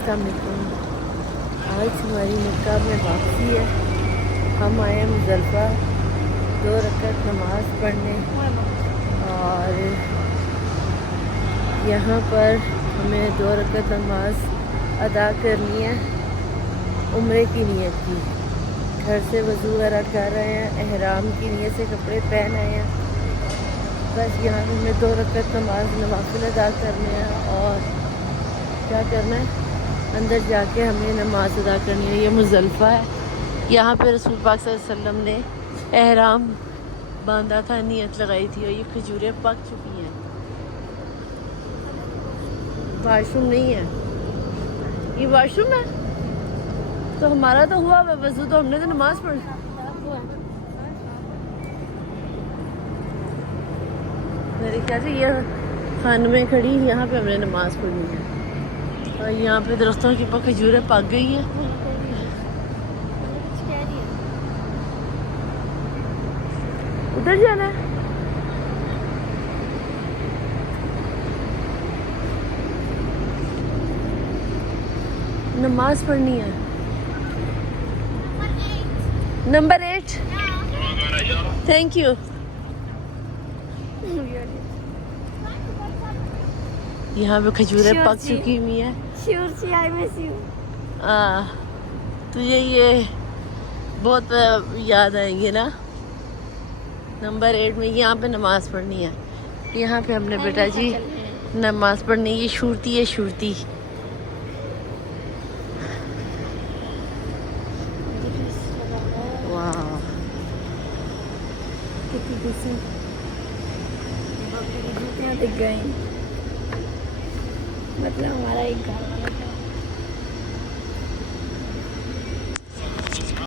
अस्सलाम वालेकुम। आज हमारी मक्का में वापसी है। हम आए हैं मुज़ल्फ़ा 2 रकात नमाज़ पढ़ने और यहाँ पर हमें 2 रकात नमाज़ अदा करनी है उम्रे की नीयत की। घर से वज़ू वगैरह कर रहे हैं, एहराम की नीयत से कपड़े पहन आए हैं। बस यहाँ पे हमें 2 रकात नमाज़ नवाफ़िल अदा करने हैं और क्या करना है, अंदर जाके हमें नमाज अदा करनी है। ये मुज़ल्फ़ा है, यहाँ पे रसूल पाक सल्लल्लाहु अलैहि वसल्लम ने एहराम बांधा था, नियत लगाई थी। और ये खजूरें पक चुकी हैं। वाशरूम नहीं है, ये वाशरूम है तो हमारा तो हुआ वज़ू, तो हमने तो नमाज पढ़ी। मेरे ख्याल से ये खान में खड़ी, यहाँ पे हमने नमाज पढ़नी है। और यहाँ पे दरख्तों के ऊपर खजूरें पक गई हैं। उधर जाना है, नमाज पढ़नी है। नंबर 8। Thank you. यहाँ पे खजूरें पक चुकी हुई हैं। तुझे ये बहुत याद आएंगे ना। नंबर 8 में यहाँ पे नमाज पढ़नी है। यहाँ पे हमने बेटा जी नमाज पढ़नी। ये शूरती है, शूरती। वाह, जूतियाँ दिख गई, मतलब हमारा एक घर वाला